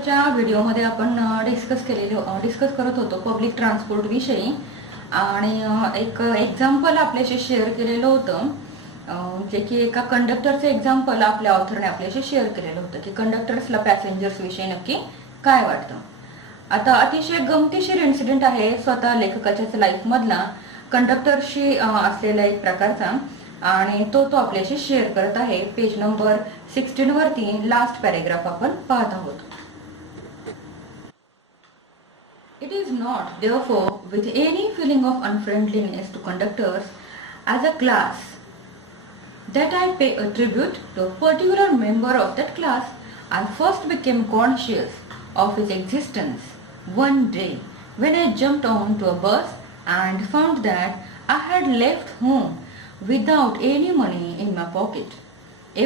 अगोदरच्या व्हिडिओमध्ये आपण डिस्कस करत होतो पब्लिक ट्रान्सपोर्ट विषयी आणि एक एक्झाम्पल आपल्याशी शेअर केलेलं होतं, जे की एका कंडक्टरचं एक्झाम्पल आपल्या ऑथरने आपल्याशी शेअर केलेलं होतं की कंडक्टर्सला पॅसेंजर्स विषयी नक्की काय वाटतं. आता अतिशय गमतीशीर इन्सिडेंट आहे स्वतः लेखकाच्याच लाईफ मधला कंडक्टरशी असलेला एक प्रकारचा, आणि तो आपल्याशी शेअर करत आहे. पेज नंबर 16 वरती लास्ट पॅरेग्राफ आपण पाहत आहोत. It is not, therefore, with any feeling of unfriendliness to conductors as a class that I pay a tribute to a particular member of that class. I first became conscious of his existence one day when I jumped on to a bus and found that I had left home without any money in my pocket.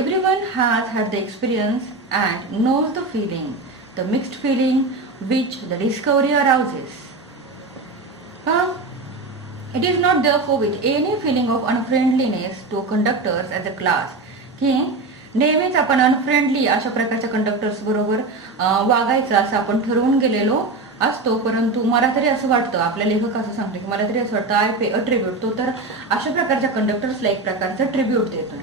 Everyone has had the experience and knows the feeling, the mixed feeling which the discovery arouses. It is not therefore with any feeling of unfriendliness to conductors as a class की नेहमीच आपण unfriendly अशा प्रकारच्या conductors बरोबर वागायचं असं आपण ठरवून गेलेलो असतो. परंतु मला तरी असं वाटतं, आपल्या लेखक असं सांगतो की मला तरी असं वाटतं आय पे अ ट्रिब्यूट, तो तर अशा प्रकारच्या कंडक्टर्सला एक प्रकारचं ट्रिब्यूट देतो.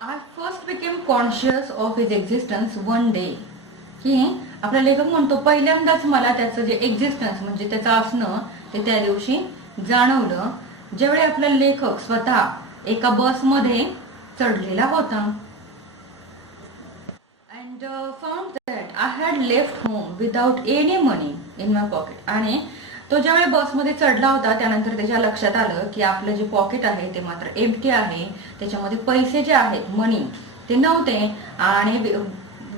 I first became conscious of his existence one day, की आपला लेखक म्हणतो पहिल्यांदाच मला त्याचं जे एक्झिस्टन्स म्हणजे त्याचं असणं ते त्या दिवशी जाणवलं, ज्यावेळी आपला लेखक स्वतः एका बसमध्ये चढलेला होता. And found that I had left home without any money in my pocket. आणि तो ज्यावेळी बसमध्ये चढला होता त्यानंतर त्याच्या लक्षात आलं की आपलं जे पॉकेट आहे ते मात्र एम्प्टी आहे, त्याच्यामध्ये पैसे जे आहेत मनी ते नव्हते, आणि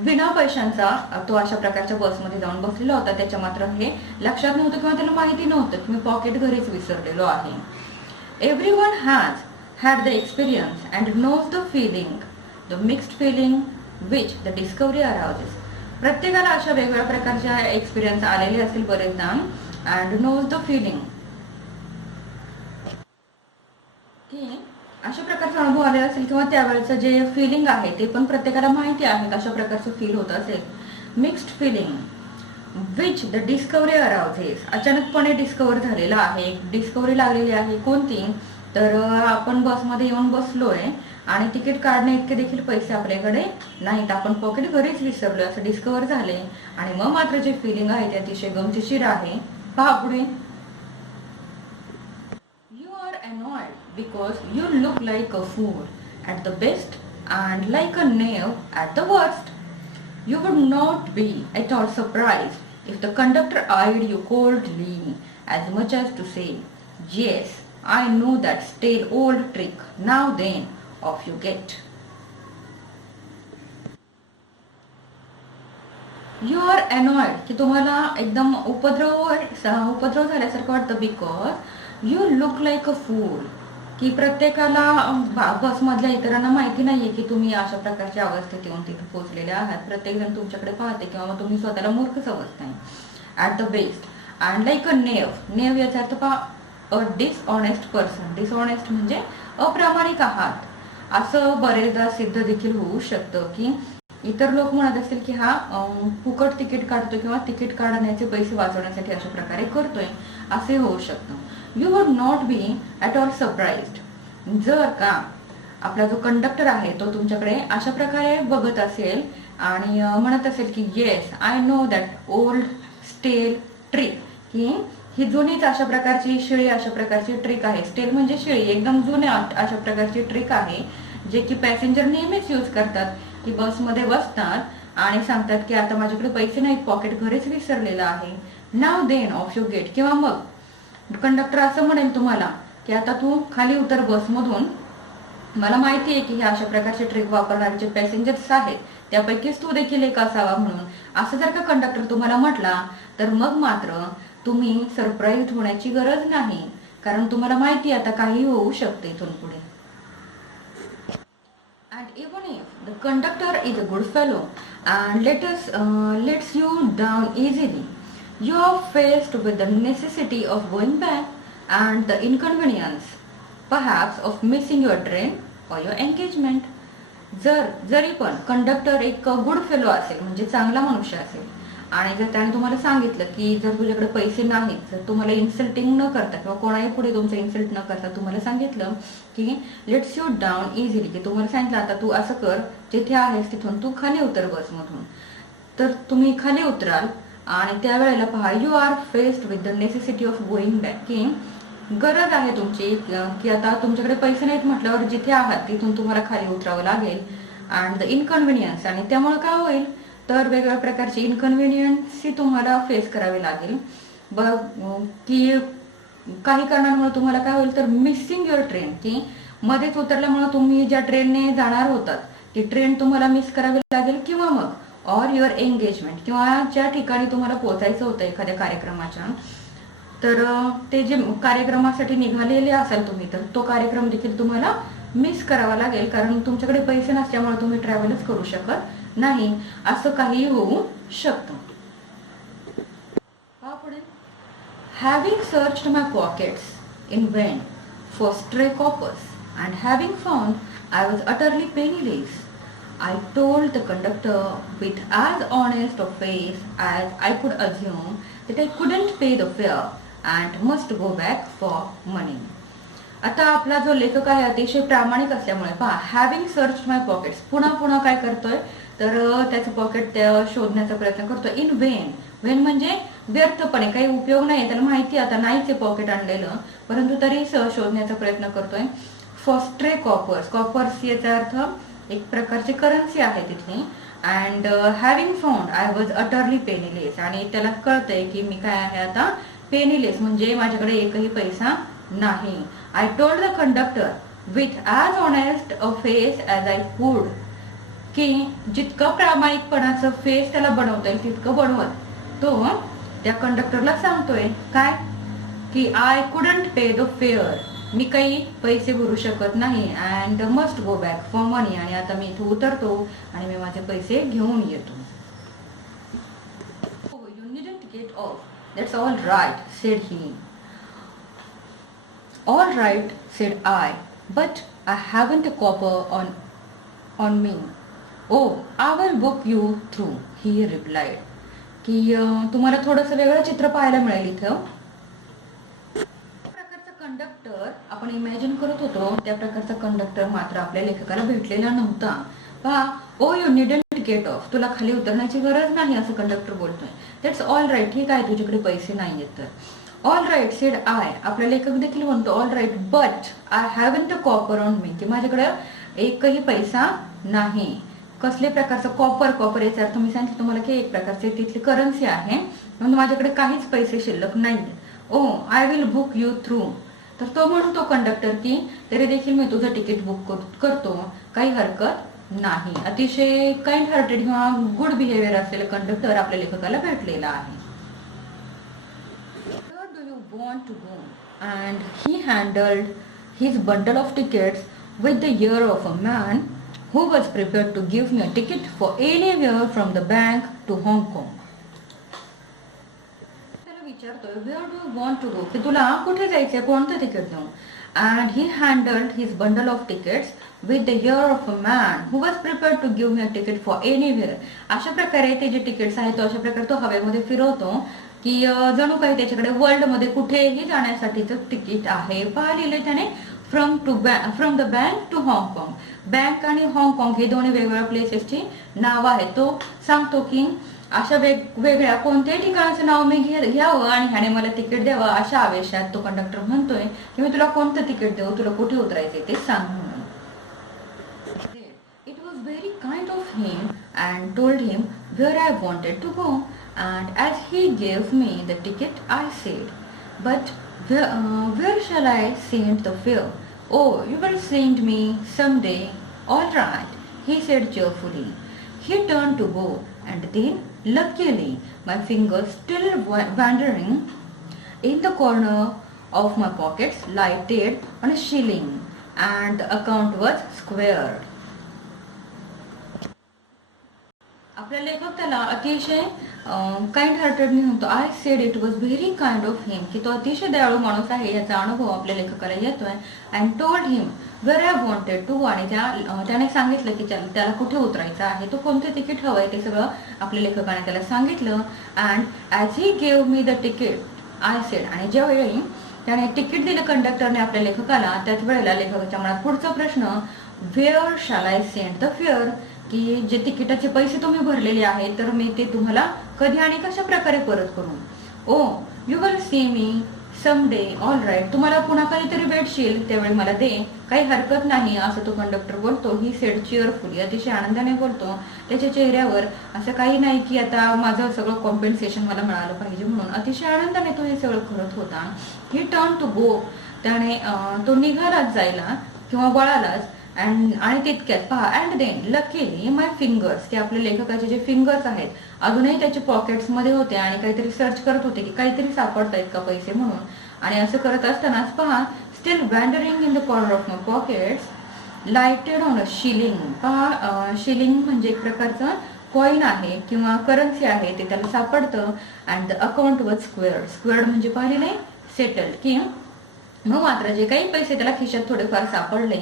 बिना पैशांचा तो अशा प्रकारच्या बसमध्ये जाऊन बसलेला होता. त्याच्या मात्र हे लक्षात नव्हतं किंवा त्याला माहिती नव्हतं की मी पॉकेट घरीच विसरलेलो आहे. Everyone has had the experience and knows the feeling, the mixed feeling which the discovery arouses. प्रत्येकाला अशा वेगवेगळ्या प्रकारच्या एक्सपिरियन्स आलेले असतील बरेचदा, and knows the feeling, की अशा प्रकारचा अनुभव आलेला असेल किंवा त्यावेळेचं जे फिलिंग आहे ते पण प्रत्येकाला माहिती आहे अशा प्रकारचं फील होत असेल. Mixed feeling which the discovery arouses, अचानकपणे डिस्कवर झालेला आहे, डिस्कवरी लागलेली आहे. कोणती तर आपण बसमध्ये येऊन बसलोय आणि तिकीट काढणे इतके देखील पैसे आपल्याकडे नाहीत, आपण पॉकेट घरीच विसरलोय असं डिस्कवर झाले. आणि मग मात्र जे फिलिंग आहे ते अतिशय गमतीशीर आहे. पहा पुढे. You are annoyed because you look like a fool at the best and like a knave at the worst. You would not be at all surprised if the conductor eyed you coldly as much as to say, yes, I know that stale old trick. Now then, off you get. You are annoyed, की तुम्हाला एकदम उपद्रव झाल्यासारखं वाटतं. Because you look like a fool, की प्रत्येकाला बसमधल्या इतरांना माहिती नाहीये की तुम्ही अशा प्रकारच्या अवस्थेत येऊन तिथे पोहोचलेले आहात. प्रत्येक जण तुमच्याकडे पाहते किंवा मग तुम्ही स्वतःला मूर्ख समजताय. At the best and like a knave याचा अर्थ पहा अ डिसऑनेस्ट पर्सन. डिसऑनेस्ट म्हणजे अप्रामाणिक आहात असं बरेचदा सिद्ध देखील होऊ शकतं, की इतर लोक म्हणत असतील की हा फुकट तिकीट काढतो किंवा तिकीट काढण्याचे पैसे वाचवण्यासाठी अशा प्रकारे करतोय, असे होऊ शकतं. You would not be at all surprised, जर का आपला जो कंडक्टर आहे तो तुमच्याकडे अशा प्रकारे बघत असेल आणि म्हणत असेल की yes I know that old स्टेल ट्रिक, की ही जुनीच अशा प्रकारची शिळी अशा प्रकारची ट्रिक आहे. स्टेल म्हणजे शिळी, एकदम जुने अशा प्रकारची ट्रिक आहे जे की पॅसेंजर नेहमीच यूज करतात, की बसमध्ये बसतात आणि सांगतात की आता माझ्याकडे पैसे नाहीत, पॉकेट घरीच विसरलेलं आहे. नाव देन ऑफ यू गेट, किंवा मग कंडक्टर असं म्हणेल तुम्हाला की आता तू खाली उतर बसमधून, मला माहिती आहे की हे अशा प्रकारचे ट्रिक वापरणारे जे पॅसेंजर्स आहेत त्यापैकीच तू देखील एक असावा म्हणून. असं जर का कंडक्टर तुम्हाला म्हटला तर मग मात्र तुम्ही सरप्राईज होण्याची गरज नाही, कारण तुम्हाला माहिती आता काही होऊ शकते इथून पुढे. And even if the conductor is a good fellow and lets you down easily, you are faced with the necessity of going back and the inconvenience, perhaps, of missing your train or your engagement. जरी पण conductor एक good fellow असेल, म्हणजे चांगला मनुष्य असेल, आणि जर त्याने तुम्हाला सांगितलं की जर तुझ्याकडे पैसे नाहीत, जर तुम्हाला इन्सल्टिंग न करता किंवा कोणाही पुढे तुमचं इन्सल्ट न करता तुम्हाला सांगितलं की लेट्स यू डाऊन इझिली, की तुम्हाला सांगितलं आता तू असं कर, जिथे आहेस तिथून तू खाली उतर बसमधून, तर तुम्ही खाली उतराल. आणि त्यावेळेला पहा, you are faced with the necessity of going back, की गरज आहे तुमची की आता तुमच्याकडे पैसे नाहीत म्हटल्यावर जिथे आहात तिथून तुम्हाला खाली उतरावं लागेल. अँड द इनकन्व्हिनियन्स, आणि त्यामुळे काय होईल तर वेगवेगळ्या प्रकारची इनकन्व्हिनियन्स तुम्हाला फेस करावी लागेल. बघ की काही कारणांमुळे तुम्हाला काय होईल तर मिसिंग युअर ट्रेन, की मध्येच उतरल्यामुळे तुम्ही ज्या ट्रेनने जाणार होतात ती ट्रेन तुम्हाला मिस करावी लागेल, किंवा मग ऑर युअर एंगेजमेंट, किंवा ज्या ठिकाणी तुम्हाला पोहोचायचं होतं एखाद्या कार्यक्रमाच्या, तर ते जे कार्यक्रमासाठी निघालेले असाल तुम्ही, तर तो कार्यक्रम देखील तुम्हाला मिस करावा लागेल, कारण तुमच्याकडे पैसे नसल्यामुळे तुम्ही ट्रॅव्हलच करू शकत नाही. असं काही होऊ शकतं. पुढे, having searched my pockets in vain for stray coppers and having found I was utterly penniless, I told the conductor with as honest a face as I could assume that I couldn't pay the fare and must go back for money. आता आपला जो लेखक आहे अतिशय प्रामाणिक असल्यामुळे पहा, having search माय pockets, पुन्हा पुन्हा काय करतोय तर त्याचं पॉकेट शोधण्याचा प्रयत्न करतोय. इन वेन, वेन म्हणजे व्यर्थपणे, काही उपयोग नाही, त्याला माहिती आता नाहीच पॉकेट आणलेलं, परंतु तरी शोधण्याचा प्रयत्न करतोय. फॉर स्ट्रे कॉपर्स, कॉपर्स याचा अर्थ एक प्रकारची करन्सी आहे तिथली. And having found I was utterly penniless, आणि त्याला कळतंय की मी काय आहे आता पेनीलेस, म्हणजे माझ्याकडे एकही पैसा नाही. I told the conductor with as honest a face as I could, की जितकं प्रामाणिकपणाचं फेस त्याला बनवता येईल तितकं बनवत तो त्या कंडक्टरला सांगतोय काय की I couldn't pay the fare, मी काही पैसे भरू शकत नाही, and must go back for money, आणि आता मी इथे उतरतो आणि मी माझे पैसे घेऊन येतो. You needn't get off, that's all right said he. All right said I, but I haven't a copper on me. Oh, I will book you through, he replied. की तुम्हाला थोडंसं वेगळं चित्र पाहायला मिळेल इथं. कंडक्टर आपण इमॅजिन करत होतो त्या प्रकारचा कंडक्टर मात्र आपल्या लेखकाला भेटलेला नव्हता. पहा, ओ यू नीडंट गेट ऑफ, तुला खाली उतरण्याची गरज नाही असं कंडक्टर बोलतोय. दॅट्स ऑल राईट, ठीक आहे तुझ्याकडे पैसे नाहीयेत तर. ऑल राईट सेड आय, आपला लेखक देखील म्हणतो all right but I haven't a copper on me, की माझ्याकडे एकही पैसा नाही. कसले प्रकारचं कॉपर, कॉपर याचा अर्थ मी सांगितलं तुम्हाला की एक प्रकारचे तिथली करन्सी आहे, म्हणून माझ्याकडे काहीच पैसे शिल्लक नाही. Oh I will book you through, तर तो म्हणतो कंडक्टर की तरी देखील मी तुझं तिकीट बुक करतो, काही हरकत नाही. अतिशय काइंड हार्टेड किंवा गुड बिहेवियर असलेलं कंडक्टर आपल्या लेखकाला भेटलेला आहे. Where do you want to go? And he handled his bundle of tickets with the air of a man who was prepared to give me a ticket for anywhere from the bank to Hong Kong. विचारतोय where do you want to go, की तुला कुठे जायचंय, कोणतं ticket देऊ. And he handled his bundle of tickets with the air of a man who was prepared to give me a ticket for anywhere. अशा प्रकारे ते जे तिकीट्स आहेत तो अशा प्रकारे तो हवेमध्ये फिरवतो की जणू काही त्याच्याकडे वर्ल्ड मध्ये कुठेही जाण्यासाठीचं तिकीट आहे. पहा लिहिलंय त्याने फ्रॉम द बँक टू हाँगकाँग. बँक आणि हाँगकाँग हे दोन्ही वेगवेगळ्या प्लेसेसची नाव आहेत. तो सांगतो की अशा वेगवेगळ्या कोणत्याही ठिकाणाचं नाव मी घ्यावं आणि ह्याने मला तिकीट द्यावं, अशा आवेशात तो कंडक्टर म्हणतोय की मी तुला कोणतं तिकीट देऊ, तुला कुठे उतरायचे ते सांग म्हणून. It was very kind of him and told him where I wanted to go, and as he gave me the ticket I said, but where shall I send the fare? Oh you will send me some day. All right, he said cheerfully. He turned to go, and then, luckily, my fingers still wandering in the corner of my pockets, lighted on a shilling, and the account was squared. आपला लेखक त्याला अतिशय kind heartedly म्हणतो. I said it was very kind of him, की तो अतिशय दयाळू माणूस आहे याचा अनुभव आपल्या लेखकाला येतोय. And told him where I wanted to, आणि त्याने सांगितलं की त्याला कुठे उतरायचं आहे, तो कोणते तिकीट हवंय ते सगळं आपल्या लेखकाने त्याला सांगितलं. And as he gave me the ticket I sed, आणि ज्यावेळी त्याने तिकीट दिलं कंडक्टरने आपल्या लेखकाला, त्याच वेळेला लेखकाच्या मनात पुढचा प्रश्न, where shall I send the fare, की जे तिकिटाचे पैसे तुम्ही भरलेले आहेत तर मी ते तुम्हाला कधी आणि कशा प्रकारे परत करू. Oh you will see me some day, all right, तुम्हाला पुन्हा कधीतरी भेटशील त्यावेळी मला दे, काही हरकत नाही, असं तो कंडक्टर बोलतो. ही सेड चिअरफुली, अतिशय आनंदाने बोलतो. त्याच्या चेहऱ्यावर असं काही नाही की आता माझं सगळं कॉम्पेन्सेशन मला मिळालं पाहिजे म्हणून, अतिशय आनंदाने तो हे सगळं करत होता. ही टर्न टू गो, त्याने तो निघालाच जायला किंवा वळालाच. आणि तितक्यात पहा, and then luckily my fingers, की आपल्या लेखकाचे जे फिंगर्स आहेत अजूनही त्याच्या पॉकेट्स मध्ये होते आणि काहीतरी सर्च करत होते की काहीतरी सापडतायत का पैसे म्हणून. आणि असं करत असतानाच पहा, still wandering in the corner of my pockets lighted on a shilling. पहा, शिलिंग म्हणजे एक प्रकारचं कॉइन आहे किंवा करन्सी आहे, ते त्याला सापडतं. And the account was squared, squared म्हणजे पाहिलेले सेटल्ड, की मग मात्र जे काही पैसे त्याला खिशात थोडेफार सापडले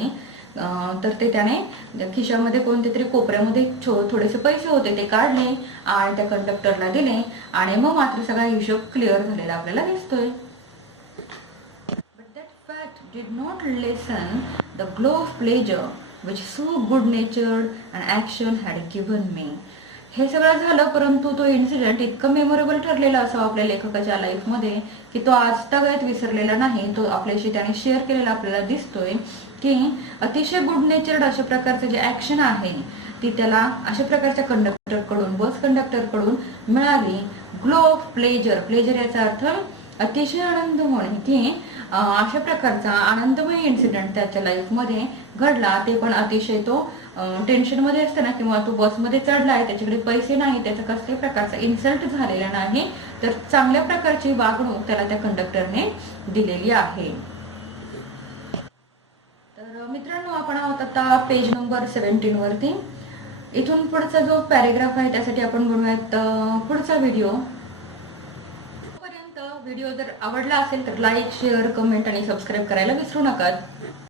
तर ते त्याने खिशामध्ये कोणत्या तरी कोपऱ्यामध्ये थोडेसे पैसे होते ते काढले आणि त्या कंडक्टरला दिले, आणि मग मात्र सगळा हिशोब क्लिअर झालेला आपल्याला दिसतोय. But that fact did not lessen the glow of pleasure which so good-natured an action had given me. हे सगळं झालं, परंतु तो इन्सिडेंट इतकं मेमोरेबल ठरलेला असावा आपल्या लेखकाच्या लाईफमध्ये की तो आजतागायत विसरलेला नाही. तो आपल्याशी त्याने शेअर केलेला आपल्याला दिसतोय की अतिशय गुड नेचर्ड अशा प्रकारचं जे ऍक्शन आहे ती त्याला अशा प्रकारच्या कंडक्टरकडून, बस कंडक्टरकडून मिळाली. ग्लो ऑफ प्लेजर, प्लेजर याचा अर्थ अतिशय आनंद होणे, की अशा प्रकारचा आनंदमय इन्सिडेंट त्याच्या लाईफमध्ये घडला. ते पण अतिशय तो टेन्शन मध्ये असताना, किंवा तो बसमध्ये चढलाय, त्याच्याकडे पैसे नाही, त्याचा कसल्याही प्रकारचा इन्सल्ट झालेला नाही, तर चांगल्या प्रकारची वागणूक त्याला त्या कंडक्टरने दिलेली आहे. तर मित्रांनो, आपण आहोत आता पेज नंबर 17 वरती. इथून पुढचा जो पॅरेग्राफ आहे त्यासाठी आपण बनवूयात पुढचा व्हिडिओ. व्हिडिओ जर आवडला असेल तर लाईक, शेअर, कमेंट आणि सबस्क्राईब करायला विसरू नका.